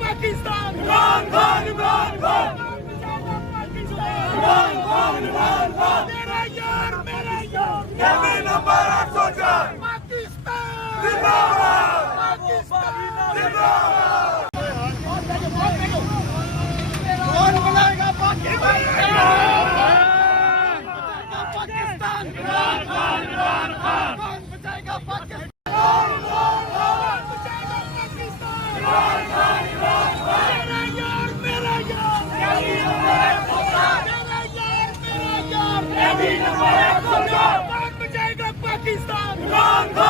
पाकिस्तान मेरा यार नंबर 804 पाकिस्तान जिंदाबाद कौन बनाएगा पाकिस्तान कौन बचाएगा पाकिस्तान पाकिस्तान